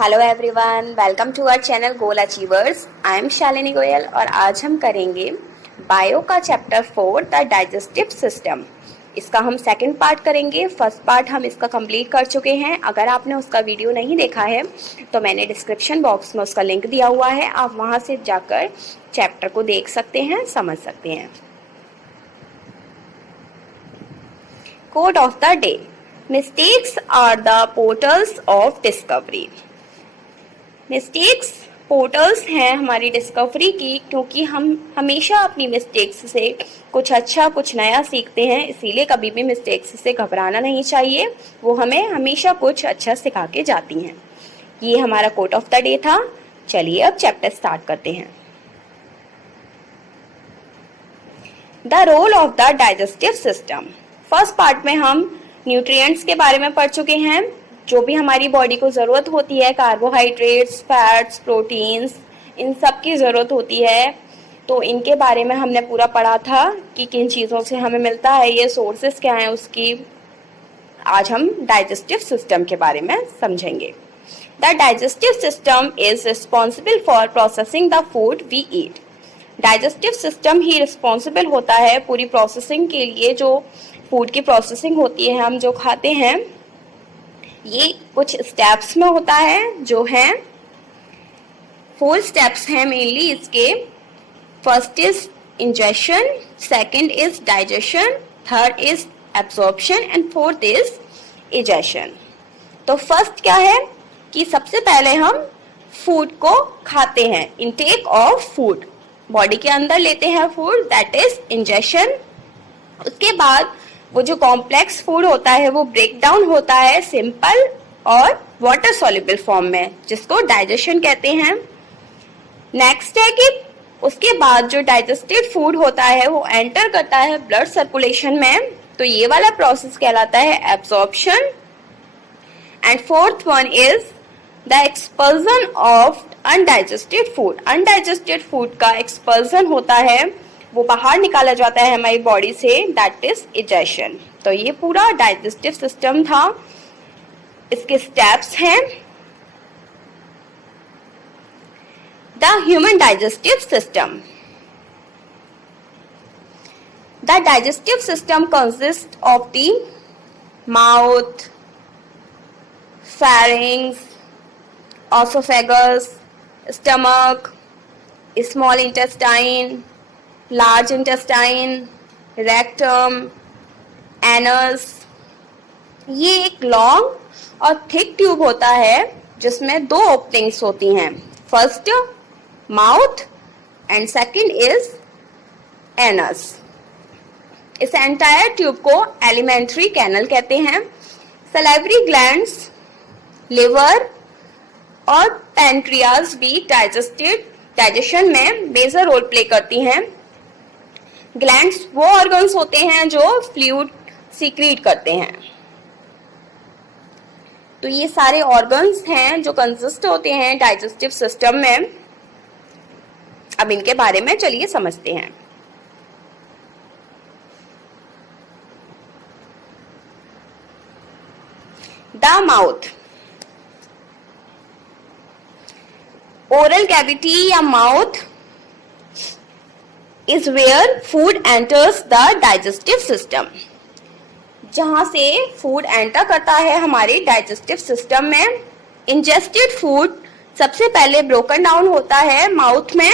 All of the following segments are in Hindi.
Hello everyone, welcome to our channel goal achievers. I am Shalini Goyal और आज हम करेंगे बायो का चैप्टर 4 द डाइजेस्टिव सिस्टम। इसका हम सेकंड पार्ट करेंगे। फर्स्ट पार्ट हम इसका कंप्लीट कर चुके हैं। अगर आपने उसका वीडियो नहीं देखा है तो मैंने डिस्क्रिप्शन बॉक्स में उसका लिंक दिया हुआ है, आप वहां से जाकर चैप्टर को देख सकते हैं, समझ सकते हैं। Quote of the day: mistakes are the portals of discovery. Mistakes portals हैं हमारी डिस्कवरी की, क्योंकि हम हमेशा अपनी मिस्टेक्स से कुछ अच्छा कुछ नया सीखते हैं। इसीलिए कभी भी मिस्टेक्स से घबराना नहीं चाहिए, वो हमें हमेशा कुछ अच्छा सिखा के जाती हैं। ये हमारा कोट ऑफ द डे था। चलिए अब चैप्टर स्टार्ट करते हैं। The role of the digestive system. First part में हम न्यूट्रिएंट्स के बारे में पढ़ चुके हैं, जो भी हमारी बॉडी को ज़रूरत होती है, कार्बोहाइड्रेट्स, फैट्स, प्रोटीन्स, इन सब की ज़रूरत होती है। तो इनके बारे में हमने पूरा पढ़ा था कि किन चीज़ों से हमें मिलता है, ये सोर्सेस क्या हैं उसकी। आज हम डाइजेस्टिव सिस्टम के बारे में समझेंगे। The digestive system is responsible for processing the food we eat. Digestive system ही रिस्पॉन्सिबल होता है पूरी प्रोसेसिंग के लिए। जो फूड की प्रोसेसिंग होती है, हम जो खाते हैं, ये कुछ स्टेप्स में होता है, जो हैं 4 स्टेप्स हैं मेनली इसके। First is ingestion, second is digestion, third is absorption and fourth is egestion. तो फर्स्ट क्या है कि सबसे पहले हम फूड को खाते हैं, इनटेक ऑफ फूड, बॉडी के अंदर लेते हैं फूड, दैट इज इंजेशन। उसके बाद वो जो कॉम्प्लेक्स फूड होता है वो ब्रेक डाउन होता है सिंपल और वाटर सॉल्युबल फॉर्म में, जिसको डाइजेशन कहते हैं। नेक्स्ट है कि उसके बाद जो डाइजेस्टेड फूड होता है वो एंटर करता है ब्लड सर्कुलेशन में, तो ये वाला प्रोसेस कहलाता है absorption. And fourth one is the expulsion of undigested food. Undigested food का एक्सपल्जन होता है, वो बाहर निकाला जाता है हमारी बॉडी से, दैट इज इजेशन। तो ये पूरा डाइजेस्टिव सिस्टम था। इसके स्टेप्स हैं। The human digestive system. The digestive system consist of the mouth, pharynx, esophagus, stomach, small intestine, large intestine, rectum, anus। ये एक लॉन्ग और थिक ट्यूब होता है जिसमें 2 ओपनिंग्स होती हैं, first mouth and second is anus. इस एंटायर ट्यूब को एलिमेंट्री कैनल कहते हैं। सलाइवरी ग्लैंड्स, लिवर और पैनक्रियाज भी डाइजेशन में मेजर रोल प्ले करती हैं। ग्लैंड्स वो ऑर्गन्स होते हैं जो फ्लूइड सीक्रेट करते हैं। तो ये सारे ऑर्गन्स हैं जो कंसिस्ट होते हैं डाइजेस्टिव सिस्टम में। अब इनके बारे में चलिए समझते हैं। The mouth. ओरल कैविटी या mouth is where food enters the digestive system. जहां से फूड एंटर करता है हमारे डाइजेस्टिव सिस्टम में। इंजेस्टेड फूड सबसे पहले ब्रोकन डाउन होता है माउथ में।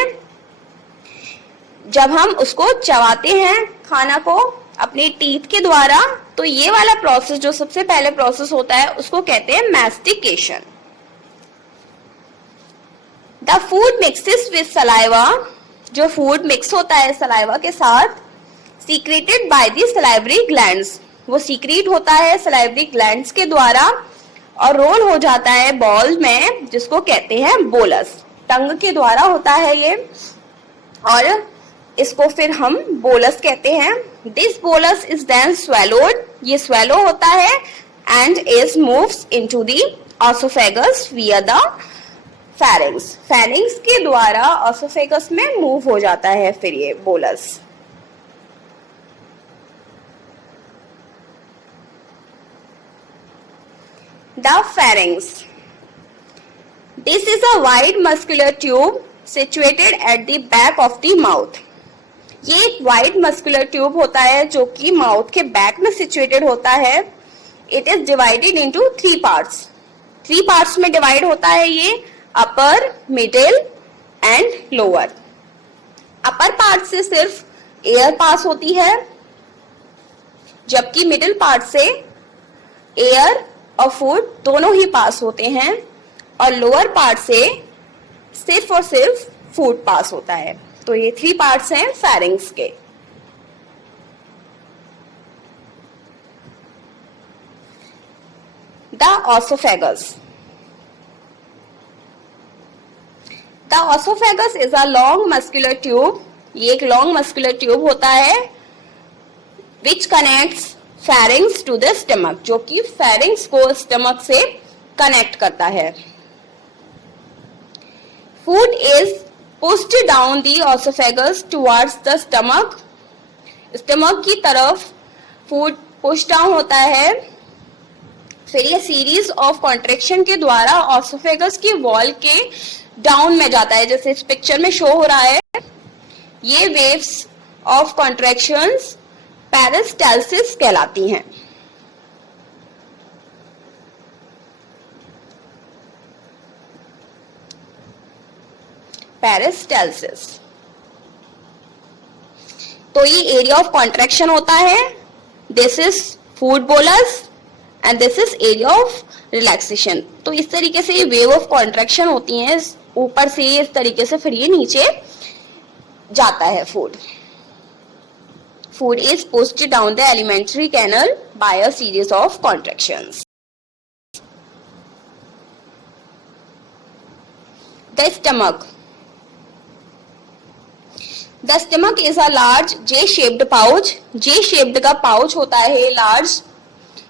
जब हम उसको चबाते हैं खाना को अपने टीथ के द्वारा, तो ये वाला प्रोसेस जो सबसे पहले प्रोसेस होता है उसको कहते हैं mastication. The food mixes with saliva. जो फूड मिक्स होता है सलाइवा के साथ, secreted by the salivary glands, वो सीक्रेट होता है सलाइवरी ग्लैंड्स के द्वारा और रोल हो जाता है बॉल में, जिसको कहते हैं बोलस। टंग के द्वारा होता है ये, और इसको फिर हम बोलस कहते हैं। This bolus is then swallowed. ये स्वेलो होता है and is moves into the oesophagus via the pharynx. Pharynx के द्वारा ऑसोफेगस में मूव हो जाता है फिर ये bolus. The फैरिंग्स। This is a wide muscular tube situated at the back of the mouth. ये एक वाइड मस्कुलर ट्यूब होता है जो कि माउथ के बैक में सिचुएटेड होता है। It is divided into 3 parts. 3 parts में डिवाइड होता है ये, upper, middle and lower. Upper part से सिर्फ एयर पास होती है, जबकि मिडिल पार्ट से एयर और फूड दोनों ही पास होते हैं, और लोअर पार्ट से सिर्फ और सिर्फ फूड पास होता है। तो ये 3 पार्ट्स हैं फेरिंग्स के। The oesophagus. The oesophagus is a long muscular tube. ये एक लॉन्ग मस्कुलर ट्यूब होता है which connects pharynx to the stomach, जो कि फेरिंग्स को स्टमक से कनेक्ट करता है। Food is pushed down the oesophagus towards the stomach. Stomach की तरफ फूड पुश डाउन होता है। फिर ये सीरीज ऑफ कॉन्ट्रेक्शन के द्वारा ऑसोफेगस की वॉल के डाउन में जाता है, जैसे इस पिक्चर में शो हो रहा है। ये वेव्स ऑफ कॉन्ट्रैक्शंस पेरिस्टाल्सिस कहलाती हैं। पेरिस्टाल्सिस। तो ये एरिया ऑफ कॉन्ट्रैक्शन होता है। This is food bolus and this is area of relaxation. तो इस तरीके से ये वेव ऑफ कॉन्ट्रैक्शन होती हैं, ऊपर से इस तरीके से फिर ये नीचे जाता है food. Food is pushed down the alimentary canal by a series of contractions. The stomach. The stomach is a large J-shaped pouch. J-shaped का pouch होता है large,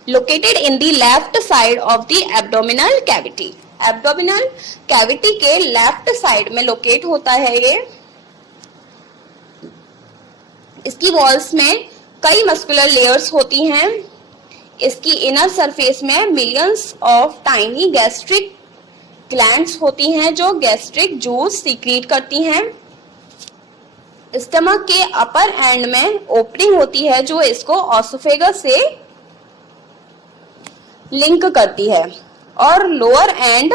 located in the left side of the abdominal cavity. Abdominal cavity के left side में locate होता है ये। इसकी वॉल्स में कई मस्कुलर लेयर्स होती हैं। इसकी इनर सरफेस में millions of tiny gastric glands होती हैं जो गैस्ट्रिक जूस सीक्रेट करती हैं। स्टमक के अपर एंड में ओपनिंग होती है जो इसको ऑसोफेगस से लिंक करती है, और लोअर एंड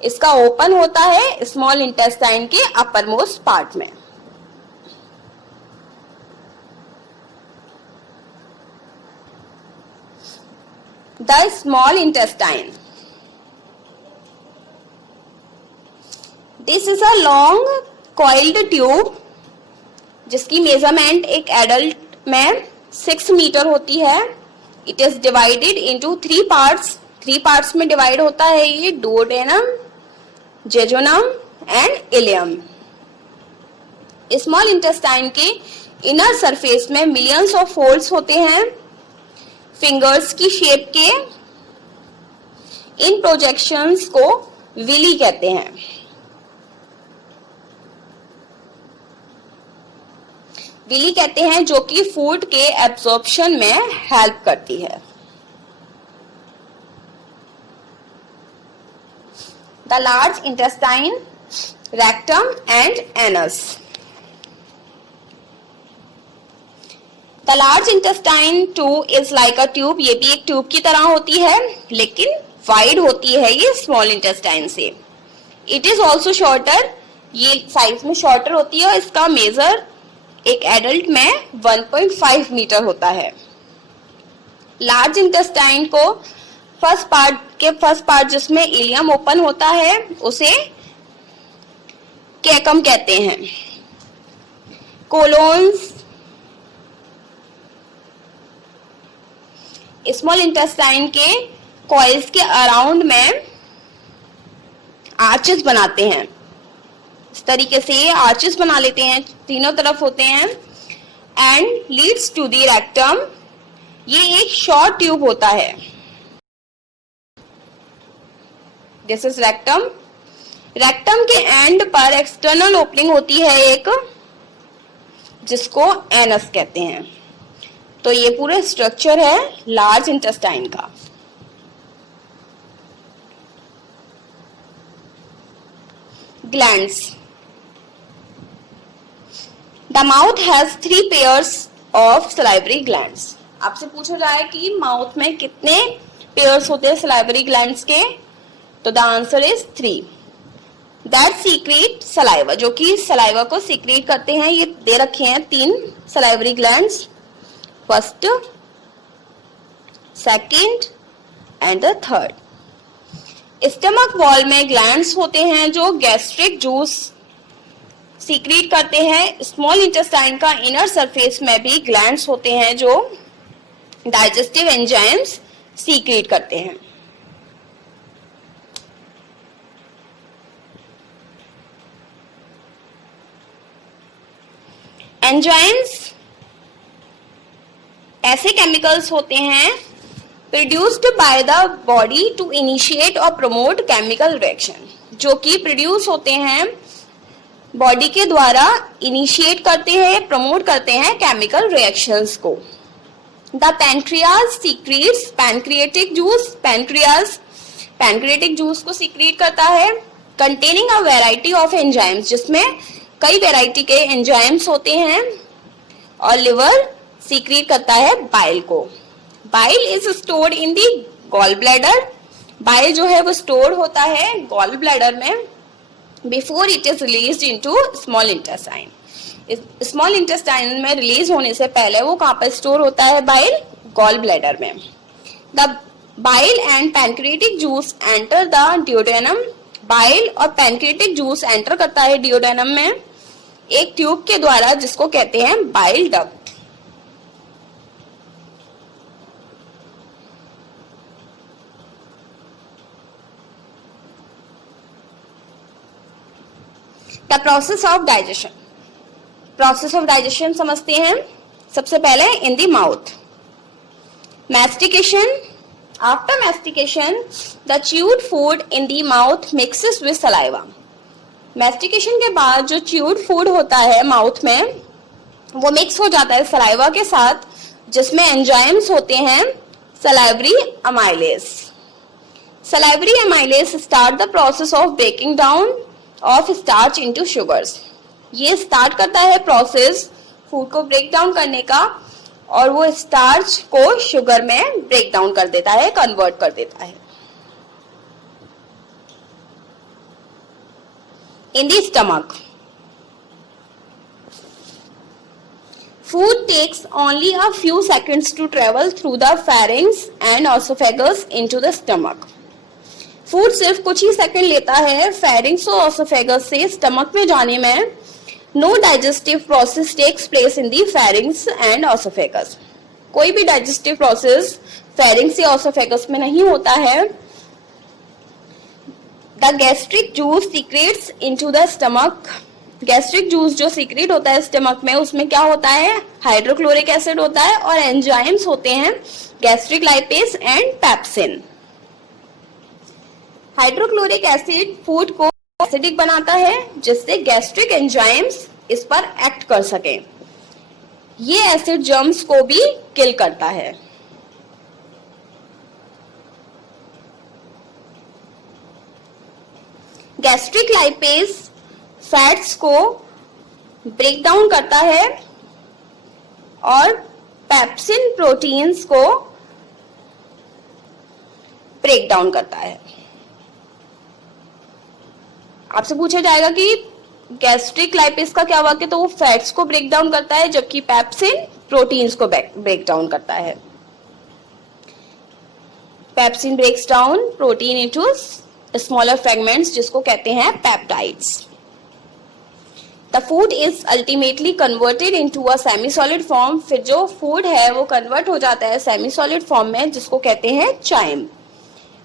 इसका ओपन होता है स्मॉल इंटेस्टाइन के अपर मोस्ट पार्ट में। The small intestine. This is a long coiled tube जिसकी मेजरमेंट एक एडल्ट में 6 मीटर होती है। It is divided into 3 parts. 3 parts में डिवाइड होता है ये, duodenum, jejunum and ileum. Small intestine के इनर सरफेस में मिलियंस ऑफ होल्स होते हैं फिंगर्स की शेप के। इन प्रोजेक्शंस को विली कहते हैं। विली कहते हैं जो कि फूड के एब्जॉर्प्शन में हेल्प करती है। The large intestine, rectum and anus. The large intestine two is like a tube. ये भी एक ट्यूब की तरह होती है, लेकिन वाइड होती है ये स्मॉल इंटेस्टाइन से। It is also shorter. ये साइज में शॉर्टर होती है और इसका मेजर एक एडल्ट में 1.5 मीटर होता है। लार्ज इंटेस्टाइन को फर्स्ट पार्ट जिसमें इलियम ओपन होता है उसे कैकम कहते हैं। कोलोन्स स्मॉल इंटेस्टाइन के कॉइल्स के अराउंड में आर्चेस बनाते हैं। इस तरीके से ये आर्चेस बना लेते हैं, तीनों तरफ होते हैं, and leads to the rectum. ये एक शॉर्ट ट्यूब होता है। This is rectum. रेक्टम के एंड पर एक्सटर्नल ओपनिंग होती है एक, जिसको एनस कहते हैं। तो ये पूरा स्ट्रक्चर है लार्ज इंटेस्टाइन का। glands. The mouth has 3 pairs of salivary glands. आपसे पूछा जाए कि माउथ में कितने पेयर्स होते हैं salivary glands के, तो the answer is 3. That secrete saliva, जो कि सलाइवा को सीक्रेट करते हैं. ये दे रखे हैं 3 salivary glands, first, second and the third. Stomach wall में ग्लैंड्स होते हैं जो गैस्ट्रिक जूस सीक्रेट करते हैं. स्मॉल इंटेस्टाइन का इनर सरफेस में भी ग्लैंड्स होते हैं जो डाइजेस्टिव एंजाइम्स सीक्रेट करते हैं. एंजाइम्स ऐसे केमिकल्स होते हैं produced by the body to initiate और प्रमोट केमिकल रिएक्शन, जो कि प्रोड्यूस होते हैं बॉडी के द्वारा, इनिशिएट करते हैं, प्रमोट करते हैं केमिकल रिएक्शंस को. The pancreas secrets pancreatic juice. Pancreatic juice को सीक्रेट करता है, containing a variety of enzymes, जिसमें कई वैरायटी के एंजाइम्स होते हैं. और लिवर सीक्रेट करता है बाइल को. Bile is stored in the gall bladder. Bile जो है वो स्टोर होता है गॉल ब्लैडर में before it is released into small intestine. Small intestine में रिलीज होने से पहले वो कहाँ पर स्टोर होता है? बाइल गॉल ब्लैडर में. The bile and pancreatic juice enter the duodenum. Bile और पैनक्रिएटिक जूस एंटर करता है डियोडेनम में एक ट्यूब के द्वारा, जिसको कहते हैं bile duct. The process of digestion. Process of digestion समझते हैं. सबसे पहले in the mouth, mastication. After mastication the chewed food in the mouth mixes with saliva. Mastication के बाद जो च्यूड फूड होता है माउथ में वो मिक्स हो जाता है सलाइवा के साथ, जिसमें एंजाइम्स होते हैं salivary amylase. Salivary amylase start the process of breaking down of starch into sugars. ये स्टार्ट करता है प्रोसेस फूड को ब्रेक डाउन करने का, और वो स्टार्च को शुगर में ब्रेक डाउन कर देता है, कन्वर्ट कर देता है. In the stomach, food takes only a few seconds to travel through the pharynx and esophagus into the stomach. Food सिर्फ कुछ ही सेकंड लेता है फेरिंक्स और एसोफेगस से स्टमक में जाने में. No digestive process takes place in the pharynx and oesophagus. कोई भी डाइजेस्टिव प्रोसेस फेरिंक्स या एसोफेगस में नहीं होता है. The gastric juice secretes into the stomach. Gastric juice जो सीक्रेट होता है स्टमक में, उसमें क्या होता है? हाइड्रोक्लोरिक एसिड होता है और एंजाइम्स होते हैं gastric lipase and pepsin. Hydrochloric acid food को एसिडिक बनाता है, जिससे गैस्ट्रिक एंजाइम्स इस पर एक्ट कर सके. ये एसिड जर्म्स को भी किल करता है. गैस्ट्रिक लाइपेज फैट्स को ब्रेक डाउन करता है और पेप्सिन प्रोटीन्स को ब्रेक डाउन करता है. आपसे पूछा जाएगा कि गैस्ट्रिक लाइपेज का क्या वाक्य, तो वो फैट्स को ब्रेक डाउन करता है, जबकि पेप्सिन प्रोटीन्स को ब्रेक डाउन करता है. Pepsin breaks down protein into smaller fragments, जिसको कहते हैं peptides. The food is ultimately converted into a semi solid form. फिर जो फूड है वो कन्वर्ट हो जाता है सेमी सॉलिड फॉर्म में, जिसको कहते हैं chyme,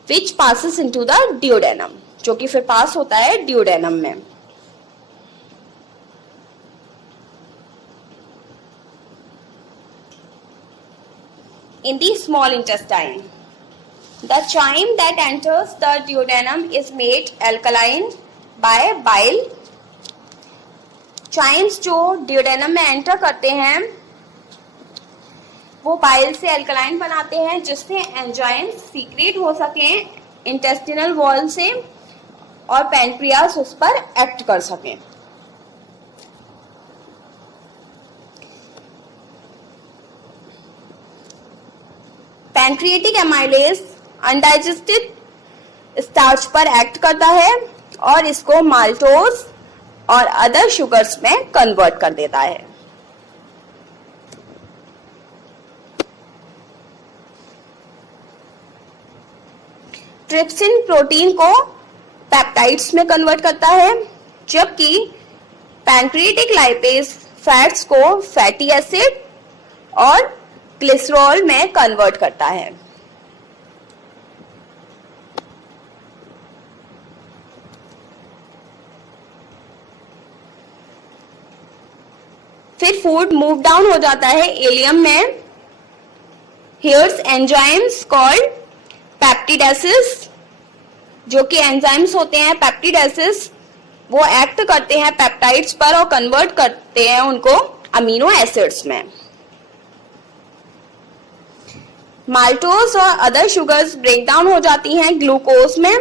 which passes into the duodenum, जो कि फिर पास होता है डियोडेनम में. In the small intestine, the chyme that enters the duodenum is made alkaline by bile. Chymes जो duodenum में एंटर करते हैं वो बाइल से अल्कलाइन बनाते हैं, जिससे एंजाइम्स सीक्रेट हो सकें इंटेस्टिनल वॉल से और पैनक्रियास उस पर एक्ट कर सकें। पैनक्रिएटिक एमाइलेज अनडाइजेस्टेड स्टार्च पर एक्ट करता है और इसको माल्टोज और अदर शुगर्स में कन्वर्ट कर देता है। ट्रिप्सिन प्रोटीन को पेप्टाइड्स में कन्वर्ट करता है, जबकि पैनक्रिएटिक लाइपेज फैट्स को फैटी एसिड और ग्लिसरॉल में कन्वर्ट करता है। फिर फूड मूव डाउन हो जाता है इलियम में। हियर्स एंजाइम्स कॉल्ड पेप्टिडेसिस, जो कि एंजाइम्स होते हैं पेप्टिडेसिस, वो एक्ट करते हैं पेप्टाइड्स पर और कन्वर्ट करते हैं उनको अमीनो एसिड्स में। माल्टोज और अदर शुगर्स ब्रेक डाउन हो जाती हैं ग्लूकोज में।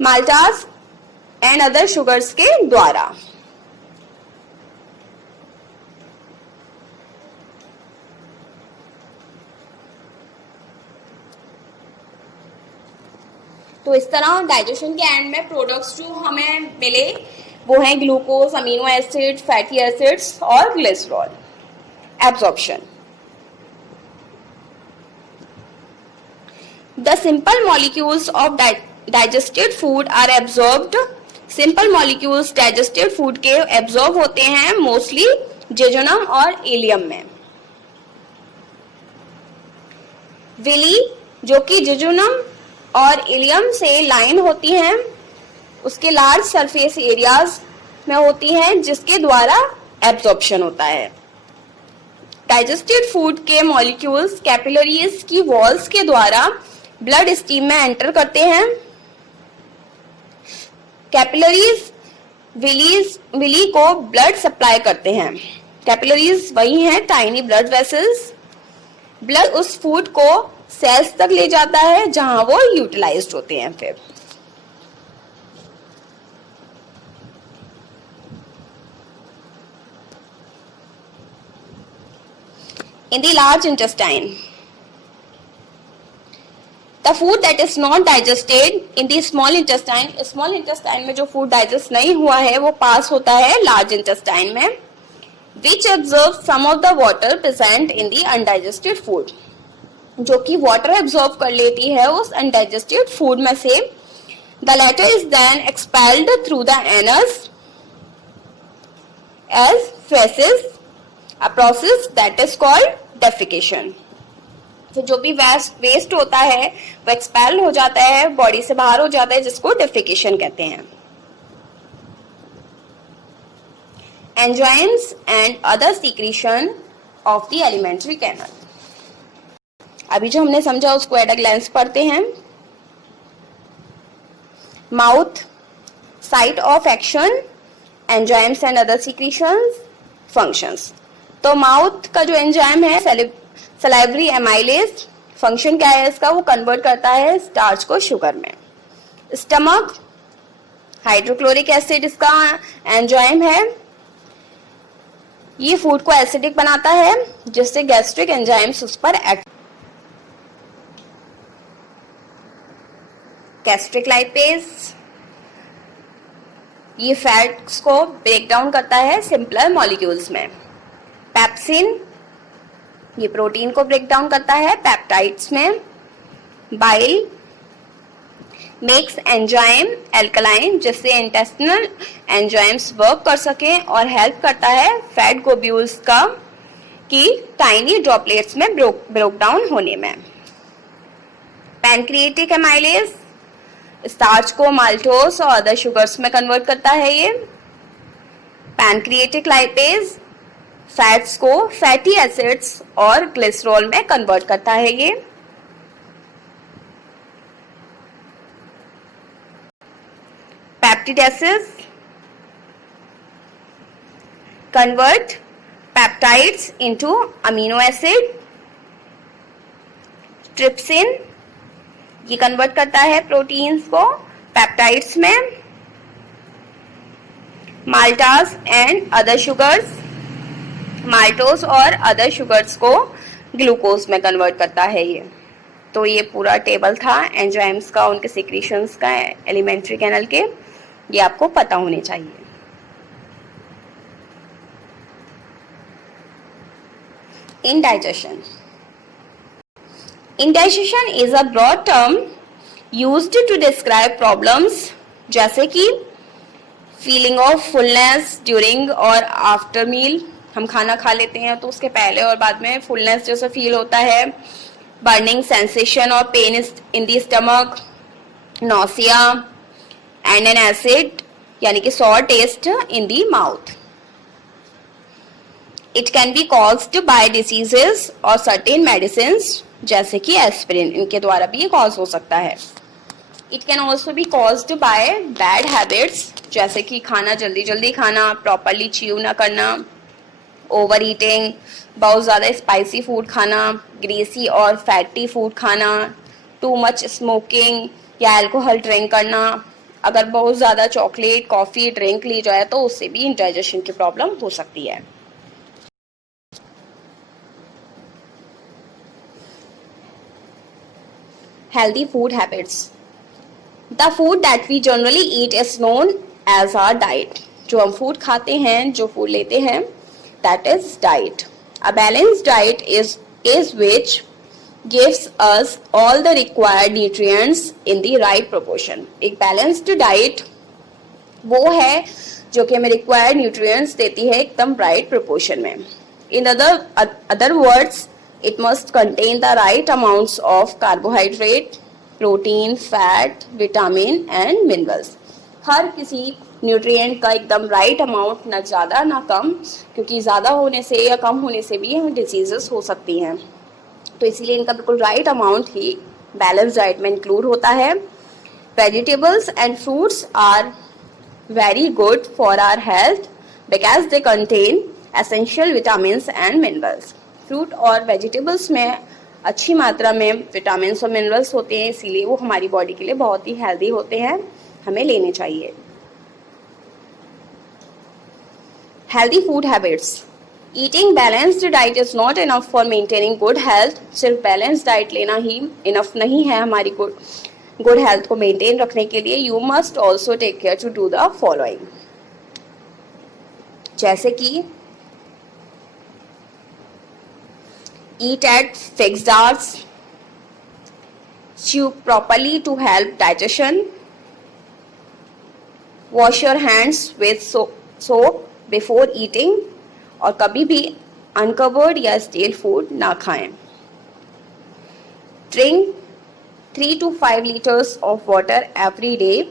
माल्टास एंड अदर शुगर्स के द्वारा। तो इस तरह डाइजेशन के एंड में प्रोडक्ट्स जो हमें मिले वो हैं glucose, amino acid, fatty acids और glycerol. Absorption. The simple molecules of digested food are absorbed. Simple molecules digested food के absorb होते हैं mostly jejunum और ileum में। विली जो कि jejunum और इलियम से लाइन होती हैं, उसके लार्ज सरफेस एरियाज में होती हैं, जिसके द्वारा एब्जॉर्प्शन होता है। डाइजेस्टेड फूड के मॉलिक्यूल्स कैपिलरीज की वॉल्स के द्वारा ब्लड स्ट्रीम में एंटर करते हैं। कैपिलरीज विली को ब्लड सप्लाई करते हैं। कैपिलरीज वही हैं टाइनी ब्लड वेसल्स। ब्लड उस फूड को सेल्स तक ले जाता है जहां वो यूटिलाइज्ड होते हैं। फिर in the large intestine, the food that is not digested in the small intestine. Small intestine में जो फूड डाइजेस्ट नहीं हुआ है वो पास होता है लार्ज इंटेस्टाइन में, which absorb some of the water present in the undigested food, जो कि वाटर एब्जॉर्ब कर लेती है उस अनडाइजेस्टेड फूड में से। The latter is then expelled through the anus as faeces, a process that is called defecation. तो जो भी वेस्ट होता है वो एक्सपेल हो जाता है, बॉडी से बाहर हो जाता है, जिसको डेफिकेशन कहते हैं। Enzymes and other secretion of the alimentary canal. अभी जो हमने समझा उसको एट अ ग्लैंस पढ़ते हैं। Mouth, site of action, enzymes and other secretions, functions. तो माउथ का जो एंजाइम है सलाइवरी एमाइलेज, फंक्शन क्या है इसका, वो कन्वर्ट करता है स्टार्च को शुगर में। स्टमक, हाइड्रोक्लोरिक एसिड इसका एंजाइम है, ये फूड को एसिडिक बनाता है जिससे गैस्ट्रिक एंजाइम्स उस पर एक्ट। गैस्ट्रिक लाइपेज, ये फैट्स को ब्रेक डाउन करता है सिंपलर मॉलिक्यूल्स में। पेप्सिन, ये प्रोटीन को ब्रेक डाउन करता है पेप्टाइड्स में। बाइल मेक्स एंजाइम एल्कलाइन, जिससे इंटेस्टिनल एंजाइम्स वर्क कर सकें और हेल्प करता है फैट ग्लोब्यूल्स का की टाइनी ड्रॉपलेट्स में ब्रेक डाउन होने में। पैनक्रिएटिक एमाइलेज स्टार्च को माल्टोस और अदर शुगर्स में कन्वर्ट करता है ये। पैनक्रिएटिक लाइपेज फैट्स को फैटी एसिड्स और ग्लिसरॉल में कन्वर्ट करता है ये। पेप्टिडेसिस convert peptides into amino acid. Trypsin ये कन्वर्ट करता है प्रोटीन्स को पेप्टाइड्स में, माल्टास एंड अदर शुगर्स, माल्टोस और अदर शुगर्स को ग्लूकोज में कन्वर्ट करता है ये। तो ये पूरा टेबल था एंजाइम्स का, उनके सिक्रीशंस का एलिमेंट्री कैनल के, ये आपको पता होने चाहिए। Indigestion. Indigestion is a broad term used to describe problems जैसे कि feeling of fullness during और after meal, हम खाना खा लेते हैं तो उसके पहले और बाद में fullness जैसा feel होता है, burning sensation और pain in the stomach, nausea and an acid यानी कि sour taste in the mouth. It can be caused by diseases और certain medicines जैसे कि एस्पिरिन, इनके द्वारा भी ये कॉज हो सकता है। It can also be caused by bad habits जैसे कि खाना जल्दी जल्दी खाना, प्रॉपरली च्यू ना करना, ओवर ईटिंग, बहुत ज़्यादा स्पाइसी फूड खाना, ग्रीसी और फैटी फूड खाना, टू मच स्मोकिंग या अल्कोहल ड्रिंक करना। अगर बहुत ज़्यादा चॉकलेट, कॉफ़ी, ड्रिंक ली जाए तो उससे भी इंडाइजेशन की प्रॉब्लम हो सकती है। Healthy food habits. The food that we generally eat is known as our diet. जो हम फूड खाते हैं, जो फूड लेते हैं, that is diet. A balanced diet is which gives us all the required nutrients in the right proportion. एक balanced diet वो है जो कि हमें required nutrients देती है एकदम right proportion में. In other words, it must contain the right amounts of carbohydrate, protein, fat, vitamin and minerals. हर किसी न्यूट्रिएंट का एकदम राइट अमाउंट, ना ज़्यादा ना कम, क्योंकि ज़्यादा होने से या कम होने से भी हमें डिजीजेस हो सकती हैं। तो इसीलिए इनका बिल्कुल राइट अमाउंट ही बैलेंस डाइट में इंक्लूड होता है। Vegetables and fruits are very good for our health because they contain essential vitamins and minerals. Fruit और वेजिटेबल्स में अच्छी मात्रा में विटामिन्स और मिनरल्स होते हैं, इसीलिए वो हमारी बॉडी के लिए बहुत ही हेल्दी होते हैं, हमें लेने चाहिए। Healthy food habits. Eating balanced diet is not enough for maintaining good health. सिर्फ बैलेंस डाइट लेना ही इनफ नहीं है हमारी गुड हेल्थ को मेंटेन रखने के लिए। You must also take care to do the following, जैसे कि eat at fixed hours, chew properly to help digestion, wash your hands with soap before eating और कभी भी uncovered या stale food ना खाएं। Drink 3 to 5 liters of water every day.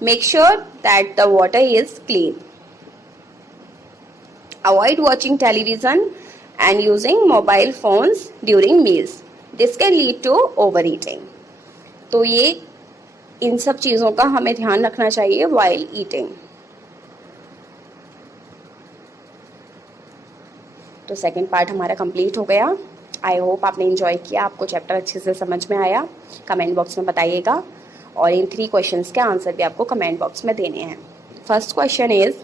Make sure that the water is clean. Avoid watching television and using mobile phones during meals. This can lead to overeating. तो ये इन सब चीज़ों का हमें ध्यान रखना चाहिए while eating. तो सेकंड पार्ट हमारा कंप्लीट हो गया। आई होप आपने एंजॉय किया, आपको चैप्टर अच्छे से समझ में आया। कमेंट बॉक्स में बताइएगा और इन 3 क्वेश्चंस के आंसर भी आपको कमेंट बॉक्स में देने हैं। First question is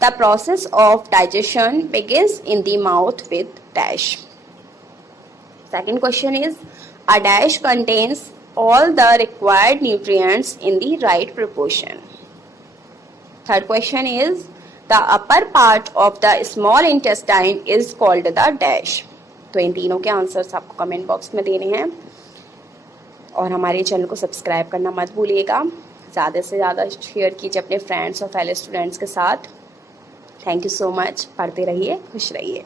The process of digestion begins in the mouth with dash. Second question is, a dash contains all the required nutrients in the right proportion. Third question is, the upper part of the small intestine is called the dash. तो इन तीनों के आंसर्स आपको कमेंट बॉक्स में देने हैं और हमारे चैनल को सब्सक्राइब करना मत भूलिएगा। ज़्यादा से ज़्यादा शेयर कीजिए अपने फ्रेंड्स और फेलो स्टूडेंट्स के साथ। Thank you so much. पढ़ते रहिए, खुश रहिए।